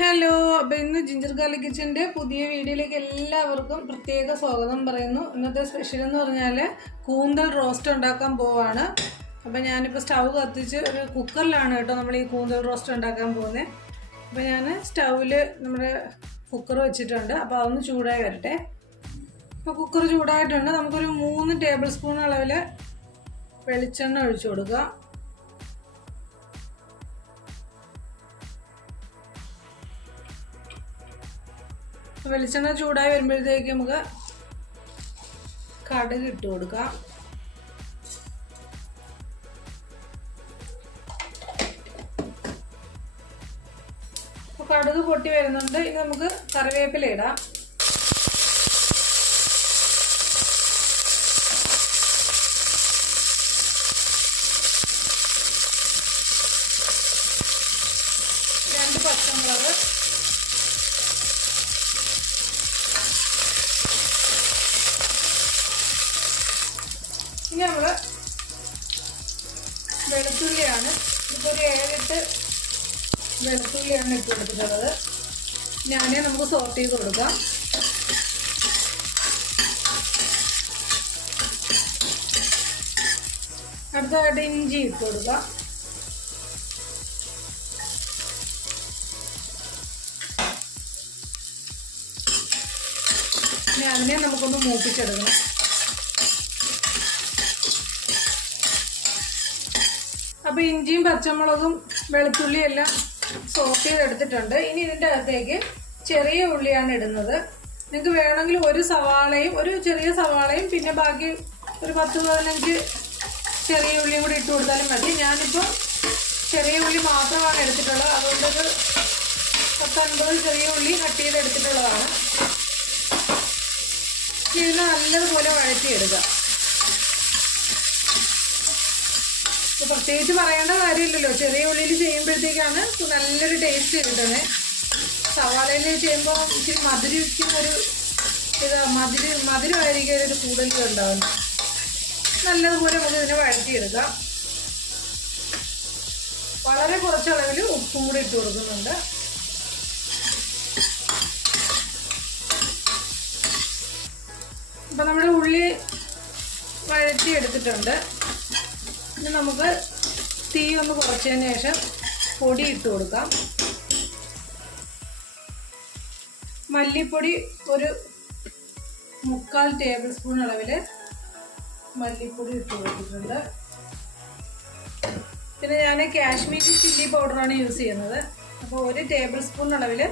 Hello, അപ്പോൾ ഇന്ന് ginger garlic കിച്ചൻ്റെ പുതിയ വീഡിയോയിലേക്ക് എല്ലാവർക്കും പ്രത്യേക സ്വാഗതം പറയുന്നു. ഇന്നത്തെ സ്പെഷ്യൽ എന്ന് പറഞ്ഞാൽ കൂന്തൽ റോസ്റ്റ് ഉണ്ടാക്കാൻ പോവാണ്. അപ്പോൾ ഞാനിപ്പോൾ സ്റ്റൗ കത്തിച്ച് ഒരു കുക്കറിലാണ് കേട്ടോ നമ്മൾ ഈ കൂന്തൽ റോസ്റ്റ് ഉണ്ടാക്കാൻ പോകുന്നത്. അപ്പോൾ ഞാൻ സ്റ്റൗവിൽ നമ്മുടെ കുക്കർ വെച്ചിട്ടുണ്ട്. അപ്പോൾ അതൊന്ന് ചൂടായി വരട്ടെ. അപ്പോൾ കുക്കർ ചൂടായിട്ടുണ്ട്. നമുക്കൊരു 3 ടേബിൾ സ്പൂൺ അളവിൽ വെളിച്ചെണ്ണ ഒഴിച്ചു കൊടുക്കുക. വെളിച്ചെണ്ണ ചൂടായി വരുമ്പോഴത്തേക്ക് നമുക്ക് കടുക് ഇട്ട് കൊടുക്കാം. അപ്പോൾ കടുക് പൊട്ടി വരുന്നുണ്ട്. ഇനി നമുക്ക് കറിവേപ്പില ഇടാം. രണ്ട് പച്ചമുളക്, ഇനി നമ്മൾ വെളുത്തുള്ളിയാണ്, ഇപ്പോൾ ഒരു 7-8 വെളുത്തുള്ളിയാണ് ഇട്ട് കൊടുത്തിട്ടുള്ളത്. നമുക്ക് സോട്ട് ചെയ്ത് കൊടുക്കാം. അടുത്തതായിട്ട് ഇഞ്ചി ഇട്ട് കൊടുക്കാം. ഇനി അതിനെ നമുക്കൊന്ന് മൂപ്പിച്ചെടുക്കണം. അപ്പോൾ ഇഞ്ചിയും പച്ചമുളകും വെളുത്തുള്ളിയും എല്ലാം സോട്ട് ചെയ്തെടുത്തിട്ടുണ്ട്. ഇനി ഇതിൻ്റെ അകത്തേക്ക് ചെറിയ ഉള്ളിയാണ് ഇടുന്നത്. നിങ്ങൾക്ക് വേണമെങ്കിൽ ഒരു ചെറിയ സവാളയും പിന്നെ ബാക്കി ഒരു 10-15 ചെറിയ ഉള്ളിയും കൂടി ഇട്ട് കൊടുത്താലും മതി. ഞാനിപ്പോൾ ചെറിയ ഉള്ളി മാത്രമാണ് എടുത്തിട്ടുള്ളത്. അതുകൊണ്ടൊരു 10-50 ചെറിയ ഉള്ളി കട്ട് ചെയ്ത് എടുത്തിട്ടുള്ളതാണ്. ഇതിനെ നല്ലതുപോലെ വഴറ്റിയെടുക്കുക. പ്രത്യേകിച്ച് പറയേണ്ട കാര്യമില്ലല്ലോ, ചെറിയ ഉള്ളിയിൽ ചെയ്യുമ്പോഴത്തേക്കാണ് നല്ലൊരു ടേസ്റ്റ് കിട്ടുന്നത്. സവാളയിൽ ചെയ്യുമ്പോൾ ഇച്ചിരി മധുരമായിരിക്കും ഒരു കൂടുതൽ ഉണ്ടാകുന്നത്. നല്ലതുപോലെ നമുക്ക് ഇതിനെ വഴറ്റിയെടുക്കാം. വളരെ കുറച്ചളവിൽ ഉപ്പും കൂടി ഇട്ട് കൊടുക്കുന്നുണ്ട്. അപ്പം നമ്മുടെ ഉള്ളി വഴറ്റിയെടുത്തിട്ടുണ്ട്. ഇനി നമുക്ക് തീ ഒന്ന് കുറച്ചതിന് ശേഷം പൊടി ഇട്ട് കൊടുക്കാം. മല്ലിപ്പൊടി ഒരു 3/4 ടേബിൾ സ്പൂൺ അളവിൽ മല്ലിപ്പൊടി ഇട്ട് കൊടുത്തിട്ടുണ്ട്. പിന്നെ ഞാൻ കാശ്മീരി ചില്ലി പൗഡറാണ് യൂസ് ചെയ്യുന്നത്. അപ്പോൾ 1 ടേബിൾ സ്പൂൺ അളവിൽ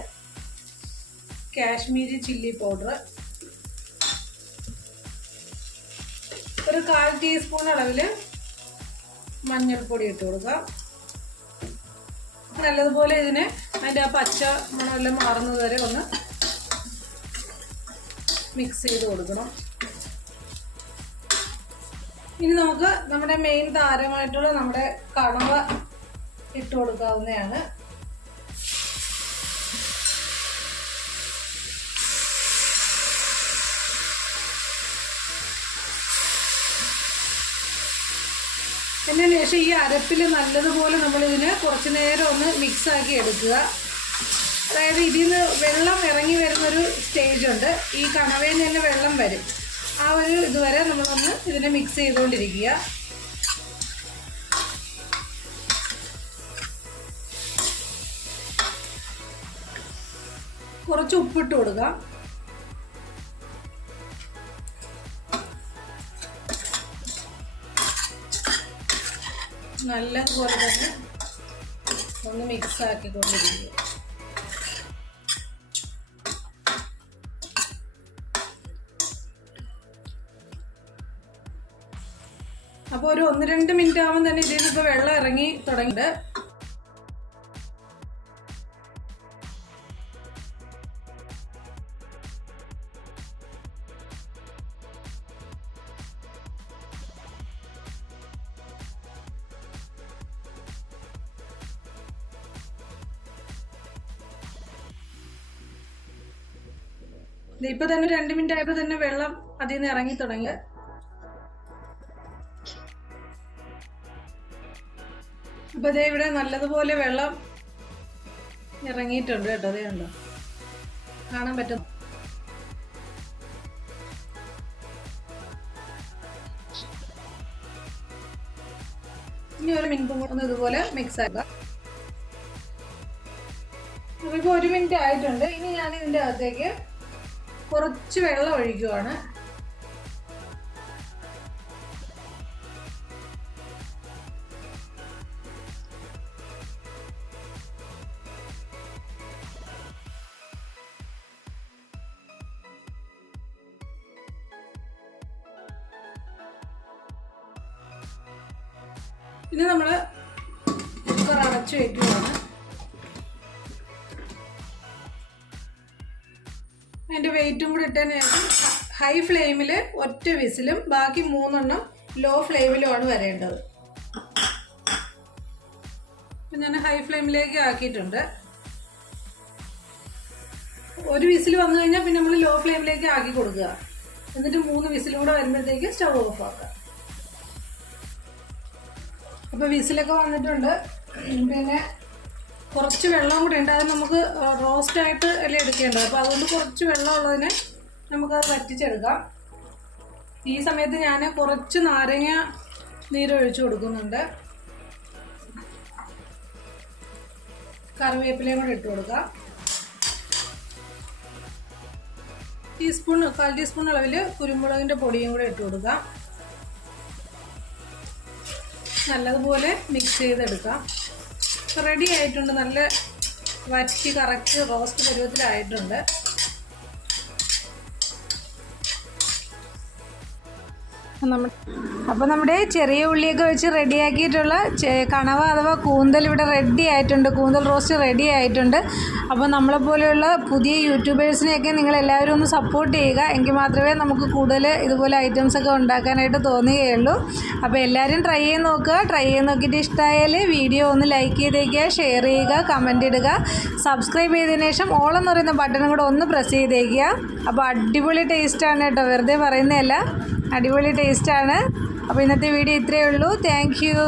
കാശ്മീരി ചില്ലി പൗഡർ, ഒരു 1/4 ടീസ്പൂൺ അളവിൽ മഞ്ഞൾപ്പൊടി ഇട്ട് കൊടുക്കാം. നല്ലതുപോലെ അതിൻ്റെ ആ പച്ച മണമെല്ലാം മാറുന്നത് വരെ ഒന്ന് മിക്സ് ചെയ്ത് കൊടുക്കണം. ഇനി നമുക്ക് നമ്മുടെ മെയിൻ താരമായിട്ടുള്ള നമ്മുടെ കണവ ഇട്ട് കൊടുക്കാവുന്നതാണ്. അതിന് ശേഷം ഈ അരപ്പിൽ നല്ലതുപോലെ നമ്മളിതിനെ കുറച്ച് നേരം ഒന്ന് മിക്സാക്കി എടുക്കുക. അതായത് ഇതിൽ നിന്ന് വെള്ളം ഇറങ്ങി വരുന്നൊരു സ്റ്റേജ് ഉണ്ട്. ഈ കണവയിൽ നിന്ന് തന്നെ വെള്ളം വരും. ആ ഒരു ഇതുവരെ നമ്മളൊന്ന് ഇതിനെ മിക്സ് ചെയ്തുകൊണ്ടിരിക്കുക. കുറച്ച് ഉപ്പിട്ട് കൊടുക്കാം. നല്ലതുപോലെ തന്നെ ഒന്ന് മിക്സ് ആക്കിക്കൊണ്ടിരിക്കുക. അപ്പോൾ ഒരു 1-2 മിനിറ്റ് ആകുമ്പോൾ തന്നെ ഇതിൽ നിന്ന് ഇപ്പോൾ വെള്ളം ഇറങ്ങി തുടങ്ങിയിട്ട് ഇപ്പൊ തന്നെ 2 മിനിറ്റ് ആയപ്പോൾ തന്നെ വെള്ളം അതിൽ നിന്ന് ഇറങ്ങി തുടങ്ങി. അപ്പോൾ ദേ ഇവിടെ നല്ലതുപോലെ വെള്ളം ഇറങ്ങിയിട്ടുണ്ട് കേട്ടോ, അതേ ഉണ്ടോ, കാണാൻ പറ്റും. ഇനി ഒരു മിനിറ്റും കൂടെ ഒന്ന് ഇതുപോലെ മിക്സ് ആക്കുക. ഇപ്പോൾ 1 മിനിറ്റ് ആയിട്ടുണ്ട്. ഇനി ഞാൻ ഇതിൻ്റെ അകത്തേക്ക് കുറച്ച് വെള്ളം ഒഴിക്കുവാണ്. ഇനി നമ്മൾ കുക്കർ അടച്ചു വയ്ക്കുകയാണ്. അതിൻ്റെ വെയിറ്റും കൂടി ഇട്ടതിന് ശേഷം ഹൈ ഫ്ലെയിമിൽ ഒറ്റ വിസിലും ബാക്കി 3 ലോ ഫ്ലെയിമിലുമാണ് വരേണ്ടത്. അപ്പം ഞാൻ ഹൈ ഫ്ലെയിമിലേക്ക് ആക്കിയിട്ടുണ്ട്. ഒരു വിസിൽ വന്നു കഴിഞ്ഞാൽ പിന്നെ നമ്മൾ ലോ ഫ്ലെയിമിലേക്ക് ആക്കി കൊടുക്കുക. എന്നിട്ട് 3 വിസിലും കൂടെ വരുമ്പോഴത്തേക്ക് സ്റ്റവ് ഓഫ് ആക്കുക. അപ്പോൾ വിസിലൊക്കെ വന്നിട്ടുണ്ട്. പിന്നെ കുറച്ച് വെള്ളം കൂടി ഉണ്ട്. അത് നമുക്ക് റോസ്റ്റായിട്ട് അല്ലേ എടുക്കേണ്ടത്. അപ്പോൾ അതുകൊണ്ട് കുറച്ച് വെള്ളം ഉള്ളതിനെ നമുക്കത് വറ്റിച്ചെടുക്കാം. ഈ സമയത്ത് ഞാൻ കുറച്ച് നാരങ്ങ നീരൊഴിച്ച് കൊടുക്കുന്നുണ്ട്. കറിവേപ്പിലയും കൂടെ ഇട്ട് കൊടുക്കാം. 1 ടീസ്പൂൺ അളവിൽ കുരുമുളകിൻ്റെ പൊടിയും കൂടെ ഇട്ട് കൊടുക്കാം. നല്ലതുപോലെ മിക്സ് ചെയ്തെടുക്കാം. റെഡി ആയിട്ടുണ്ട്. നല്ല വറ്റി കറക്റ്റ് റോസ്റ്റ് പരുവത്തിലായിട്ടുണ്ട്. അപ്പോൾ നമ്മുടെ ചെറിയ ഉള്ളിയൊക്കെ വെച്ച് റെഡിയാക്കിയിട്ടുള്ള കണവ അഥവാ കൂന്തൽ ഇവിടെ റെഡി ആയിട്ടുണ്ട്. കൂന്തൽ റോസ്റ്റ് റെഡി ആയിട്ടുണ്ട്. അപ്പോൾ നമ്മളെപ്പോലെയുള്ള പുതിയ യൂട്യൂബേഴ്സിനെയൊക്കെ നിങ്ങളെല്ലാവരും ഒന്ന് സപ്പോർട്ട് ചെയ്യുക. എങ്കിൽ മാത്രമേ നമുക്ക് കൂടുതൽ ഇതുപോലെ ഐറ്റംസൊക്കെ ഉണ്ടാക്കാനായിട്ട് തോന്നുകയുള്ളൂ. അപ്പോൾ എല്ലാവരും ട്രൈ ചെയ്ത് നോക്കുക. ട്രൈ ചെയ്ത് നോക്കിയിട്ട് ഇഷ്ടമായാൽ വീഡിയോ ഒന്ന് ലൈക്ക് ചെയ്തേക്കുക, ഷെയർ ചെയ്യുക, കമൻറ്റ് ഇടുക. സബ്സ്ക്രൈബ് ചെയ്തതിന് ശേഷം ഓൾ എന്ന് പറയുന്ന ബട്ടണും കൂടെ ഒന്ന് പ്രസ് ചെയ്തേക്കുക. അപ്പോൾ അടിപൊളി ടേസ്റ്റാണ് കേട്ടോ, വെറുതെ പറയുന്നതല്ല, അടിപൊളി ടേസ്റ്റാണ്. അപ്പോൾ ഇന്നത്തെ വീഡിയോ ഇത്രയേ ഉള്ളൂ. Thank you.